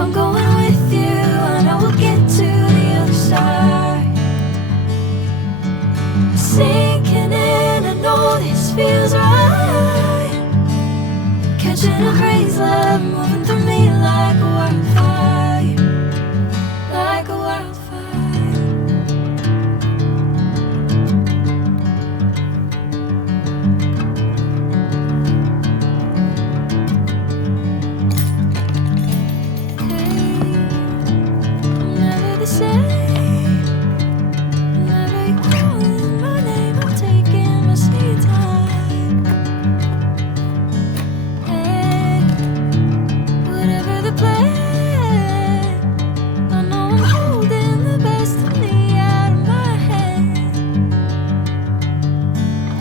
I'm going with you, I know we'll get to the other side. Sinking in, I know this feels right. Catching a crazy love, moving